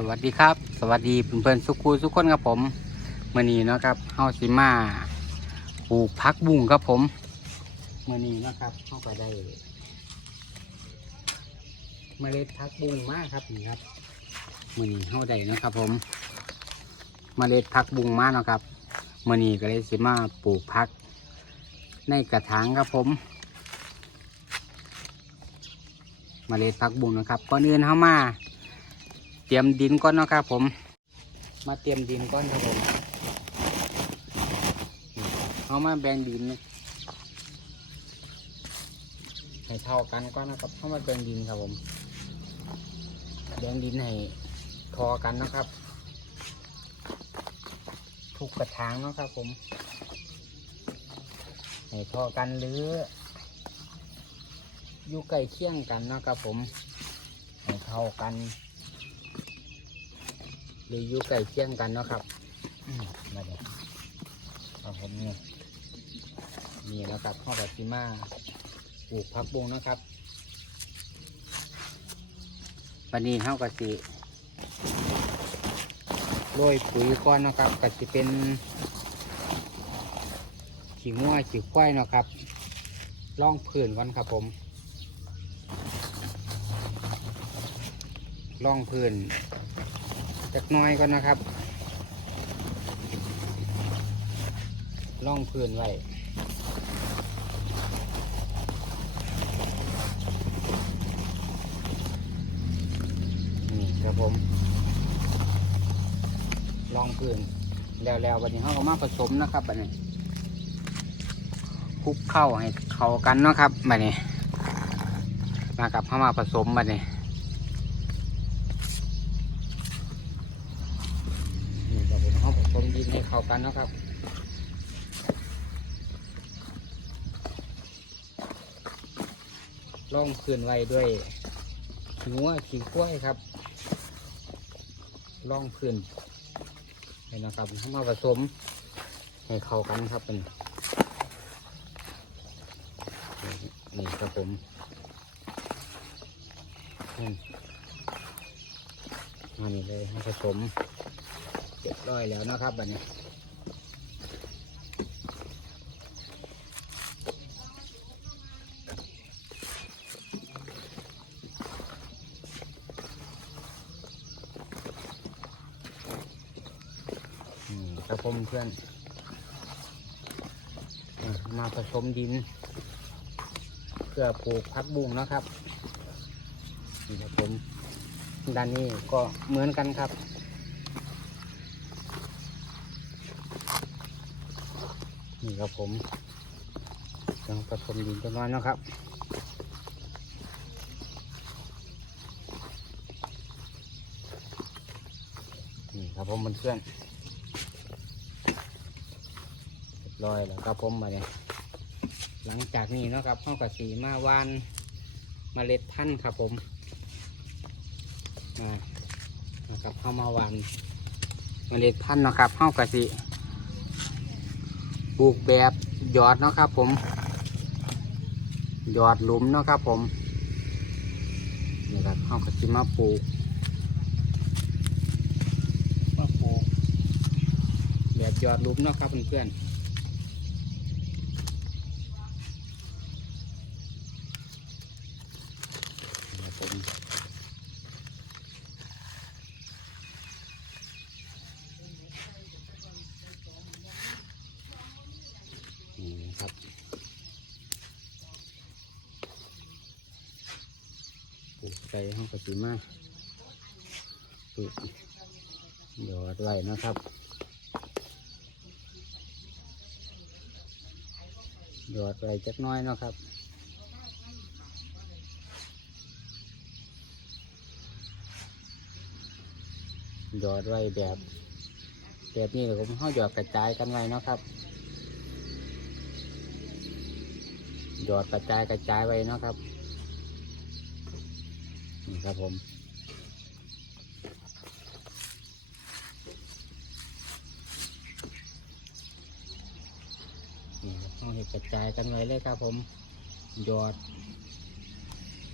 สวัสดีครับ สวัสดีเพื่อนๆสุกูทุกคนครับผมมื่อนี้นะครับเฮาสิมาปลูกพักบุ้งครับผมมื่อนี้นะครับเฮาก็ได้เมล็ดพักบุ้งมากครับนี่ครับมื่อนี้เฮาได้นะครับ ผมเมล็ดพักบุ้งมาเนะครับมื่อนี้ก็เลยสิมาปลูกพัก ในกระถางครับผมเมล็ดพักบุ้งนะครับก่อนอื่นเฮามา เตรียมดินก่อนเนาะครับผม มาเตรียมดินก่อนครับผมเอามาแบ่งดินให้เท่ากันก่อนนะครับเข้ามาแบ่งดินครับผม แบ่งดินให้ทอกันนะครับ ทุกกระถางนะครับผม ให้ทอกันหรืออยู่ใกล้เคียงกันนะครับผม ให้เท่ากัน หรืออยู่ใกล้เคียงกันเนาะครับมาเดี๋ยวเอาผมนี่นี่แล้วครับข้าวแบบซิมาปลูกผักบุ้งนะครับวันนี้ข้าวกะสิโรยปุ๋ยก้อนนะครับกะสิเป็นขี้งัวขี้ควายนะครับล่องพื้นก่อนครับผมล่องพื้น จักน้อยก่อนนะครับล่องพื้นไว้นี่ครับผมล่องพื้นแล้วๆวันนี้เขาก็มาผสมนะครับบัดนี้คลุกเข้าให้เข้ากันเนาะครับบัดนี้มากับเข้ามาผสมบัดนี้เราผม กินให้เข้ากันนะครับล่องคืนไว้ด้วยขี้งัวขี้กล้วยครับล่องคืนให้นนะครับเอามาผสมให้เข้ากันครับเป็นนี่ครับผมมมานี่เลยผสม เรียบร้อยแล้วนะครับบัดนี้อืมครับผมเพื่อน มาผสมดิน เพื่อปลูกพักบุ้งนะครับนี่ครับผมด้านนี้ก็เหมือนกันครับ นี่ ครับผมยังผสมดินตัวน้อยนะครับนี่ครับผมมันเพื่อนเรียบร้อยแล้วครับผมมาเนี่ยหลังจากนี้นะครับข้าวกะสีมาวานเมล็ดพันธุ์ครับผมนะครับเข้ามาวานเมล็ดพันธุ์นะครับข้าวกะสี ปลูกแบบหยอดเนาะครับผม หยอดหลุมเนาะครับผมนี่ครับเขาก็จะมาปลูกมาปลูกแบบหยอดหลุมเนาะครับเพื่อนๆนี่ครับผมนี่นะครับ ปลูกใจห้องกระสีมาปลูกหยอดไว้นะครับหยอดไว้จักน้อยนะครับหยอดไว้แบบแบบนี้ผมเขาหยอดกระจายกันไว้นะครับหยอดกระจายกระจายไว้นะครับ นี่ครับผมนี่ครับต้องให้กระจายกันไว้เลยครับผมหยอด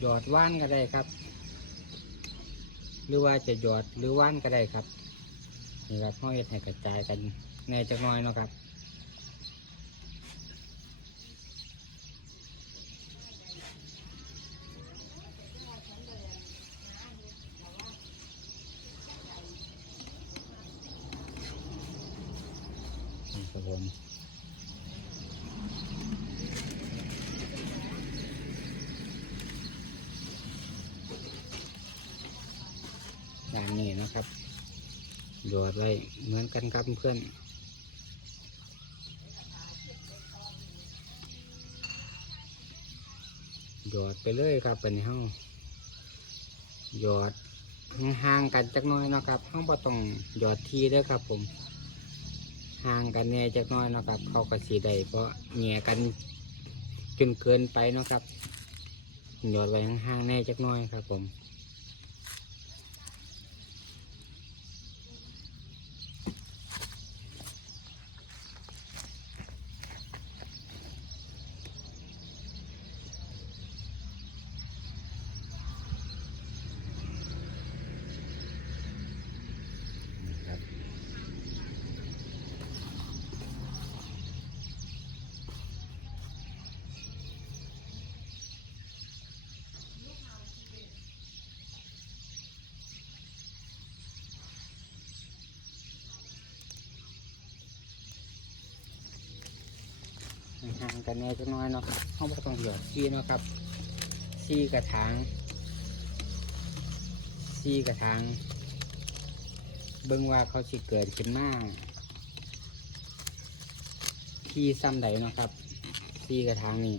หยอดว่านก็ได้ครับ หรือว่าจะหยอดหรือว่านก็ได้ครับนี่ครับห้อยให้กระจายกันในจักหน้อยเนาะครับ นี่ครับผมด้านนี้นะครับห ยอดไว้เหมือนกันครับเพื่อนหยอดไปเลยครับเป็นห้องหยอดห่างกันจักน้อยนะครับห้องบ่ต้องหยอดทีเด้อครับ ผมห่างกันแน่จักน้อยนะครับ เขาก็สีได้เพราะแง่กันจนเกินไปนะครับหยอดไว้ห่างๆแน่จักน้อยครับ ผม ห่างกันแน่จักหน้อยเนาะครับเขาบ่ต้องหยอดซีเนาะครับซีกระถางซีกระถางเบิ่งว่าเขาสิเกิดขึ้นมาที่ซ้ำใดเนาะครับซีกระถางนี่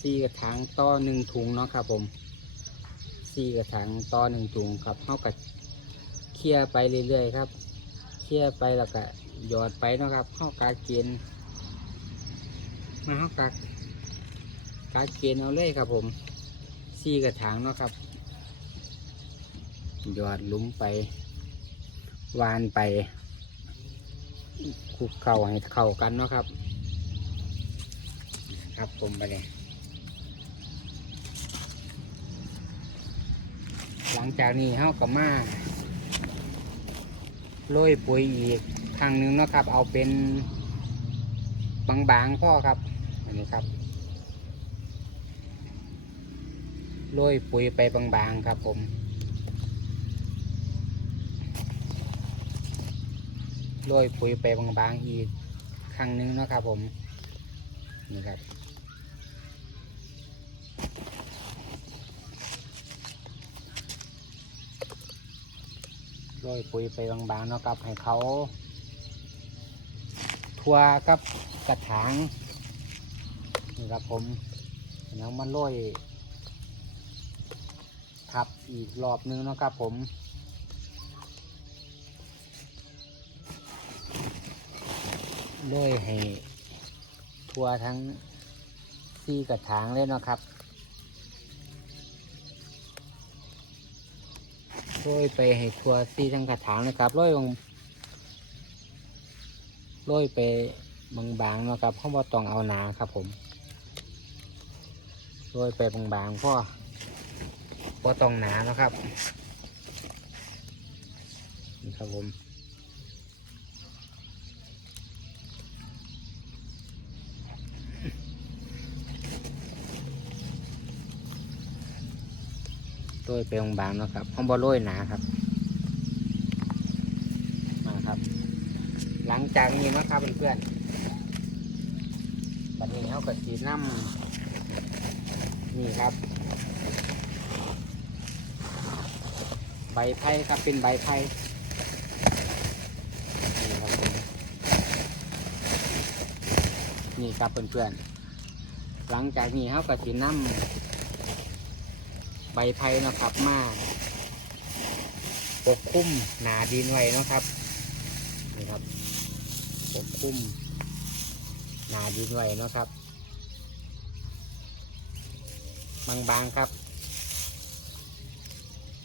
ซีกระถางต่อหนึ่งถุงเนาะครับผม สี่กระถางต่อหนึ่งถุงครับเท่ากับเคี่ยไปเรื่อยๆครับ เคี่ยไปแล้วก็หยอดไปนะครับเข้ากาเกณฑ์มาเข้ากากาเกณฑ์เอาเลยครับผมสี่กระถางเนาะครับ หยอดลุมไปวานไปคุกเข่าให้เข้ากันเนาะครับ ครับผมไปเลย หลังจากนี้เขาก็มาโรยปุ๋ยอีกครั้งหนึ่งนะครับ เอาเป็นบางๆพ่อครับ อันนี้ครับโรยปุ๋ยไปบางๆครับผมโรยปุ๋ยไปบางๆอีกครั้งหนึ่งนะครับผม นี่ครับ โรยปุ๋ยไปบางๆเนาะครับให้เขาทั่วกับกระถางนี่ครับผมแล้วมันโรยทับอีกรอบนึงเนาะครับผมโรยให้ทั่วทั้งสี่กระถางเลยเนาะครับ โรยไปให้ทั่วซีทั้งกระถางนะครับโรยลงโรยไปบางๆนะครับเพราะว่าต้องเอาหนาครับผมโรยไปบางๆเพราะว่าต้องหนานะครับนี่ครับผม โรยไปบางๆนาะครับเพราะว่าโรยหนาครับ มาครับ หลังจากนี้นะครับเพื่อนๆบัดนี้เขาก็สีน้ำนี่ครับ ใบไผ่ครับเป็นใบไผ่นี่ครับผมนี่ครับเพื่อนๆหลังจากนี้เขาก็สีน้ำ ใบไผ่นะครับมาปกคลุมหนาดินไว้นะครับนี่ครับปกคลุมหนาดินไว้นะครับ บางๆครับ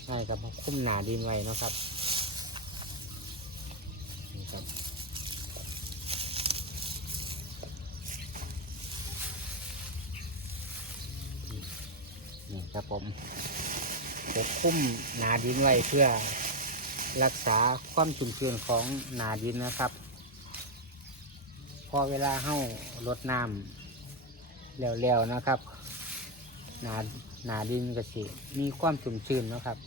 ใช่ครับปกคลุมหนาดินไว้นะครับ ครับ ผมปกคลุมหนาดินไว้เพื่อรักษาความชุ่มชื้นของหนาดินนะครับ พอเวลาเฮ้ารดน้ำแล้วๆนะครับ หนาหนาดินก็สิมีความชุ่มชื้นนะครับ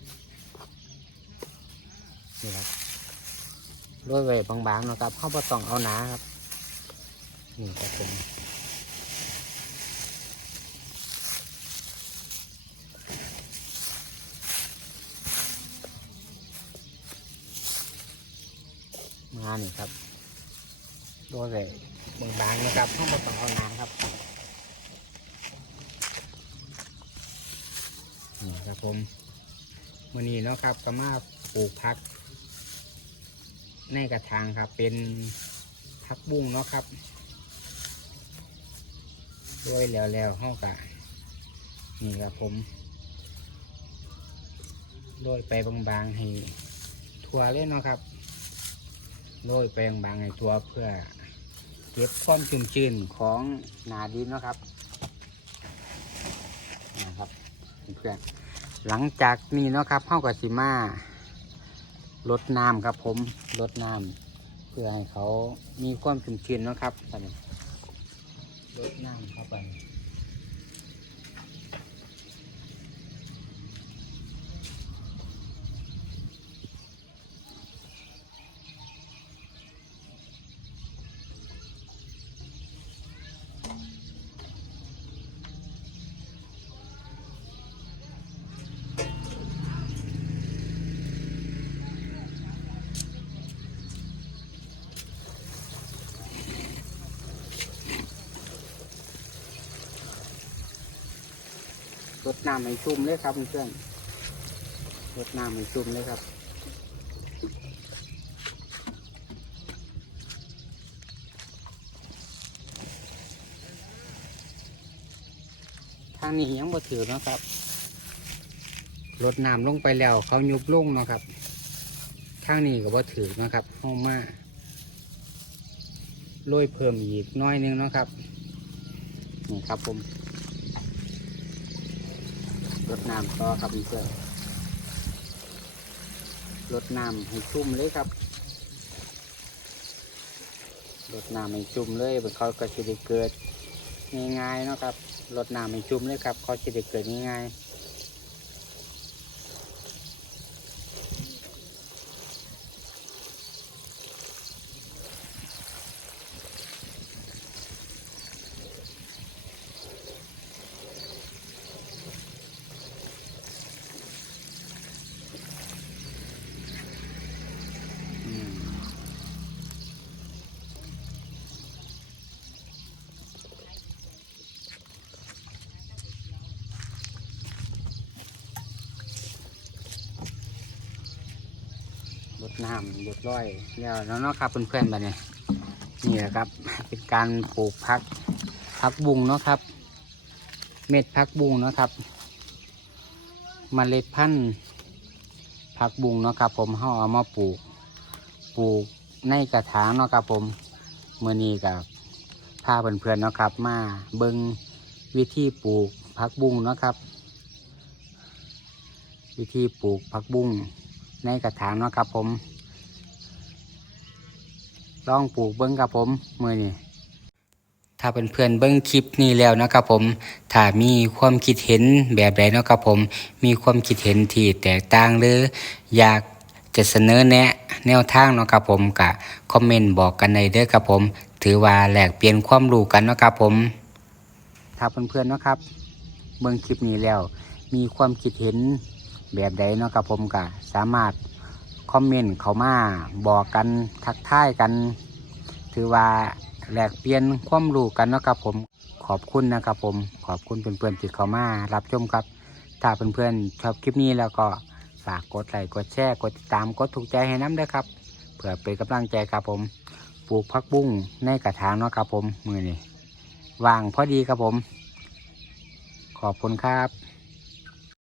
นี่ครับโรยไว้บางๆนะครับเขาบ่ต้องเอาหนาครับนี่ครับผม มานี่ครับโรยไว้บางๆนะครับเขาบ่ต้องเอาหนาครับนี่ครับผมวันนี้เนาะครับก็มาปลูกพัก ในกระถางครับ เป็นพักบุ้งเนาะครับด้วยแล้วแล้วเข้ากะนี่ครับผมโรยไปบางๆให้ทั่วเลยเนาะครับ โรยไปบางให้ทั่วเพื่อเก็บความชุ่มชื้นของนาดินนะครับนะครับเพื่อนหลังจากนี้นะครับเข้ากับสิมาลดน้ำครับผมลดน้ำเพื่อให้เขามีความชุ่มชื้นนะครับลดน้ำครับไป ลดน้ำให้ชุ่มเลยครับเพื่อนๆลดน้ำให้ชุ่มเลยครับทางนี้ยังบ่ถือนะครับลดน้ำลงไปแล้วเขายุบลงเนาะครับทางนี้ก็บ่ถือนะครับห้องมาโรยเพิ่มอีกน้อยนึงเนาะครับนี่ครับผม ลดน้ำต่อครับเพื่อนลดน้ำให้ชุ่มเลยครับลดน้ำให้ชุ่มเลยเพื่อเขาก็จะได้เกิดง่ายๆเนาะครับลดน้ำให้ชุ่มเลยครับเขาจะได้เกิดง่ายๆ น้ำเรียบร้อยแล้วแล้วเนาะครับเพื่อนๆแบบนี้นี่แหละครับ เป็นการปลูกพักพักบุงเนาะครับ เม็ดพักบุงเนาะครับมเมล็ดพันธุ์พักบุงเนาะครับ ผมเขาเอามาปลูก ปลูกในกระถางเนาะครับ ผมเมื่อนี้กับพาเพื่อนๆเนาะครับ มาเบิงวิธีปลูกพักบุงเนาะครับ วิธีปลูกผักบุ้ง ในกระถางเนาะครับผม ลองปลูกเบิ้งครับผมมือนี่ถ้าเป็นเพื่อนเบิ้งคลิปนี้แล้วนะครับผม ถ้ามีความคิดเห็นแบบใดเนาะครับผม มีความคิดเห็นที่แตกต่างหรืออยากจะเสนอแนะแนวทางเนาะครับผมกะคอมเมนต์บอกกันในเด้อครับผม ถือว่าแลกเปลี่ยนความรู้กันเนาะครับผม ถ้าเพื่อนๆเนาะครับ เบิ้งคลิปนี้แล้ว มีความคิดเห็น แบบใดเนาะครับผมก็สามารถคอมเมนต์เข้ามาบอกกันทักทายกัน ถือว่าแลกเปลี่ยนความรู้กันเนาะครับผมขอบคุณนะครับผมขอบคุณเพื่อนๆที่เข้ามารับชมครับ ถ้าเพื่อนๆชอบคลิปนี้แล้วก็ฝากกดไลค์กดแชร์กดติดตามกดถูกใจให้น้ำด้วยครับเพื่อเป็นกำลังใจครับผม ปลูกพักบุ้งในกระถางเนาะครับผมมือนี่วางพอดีครับผม ขอบคุณครับ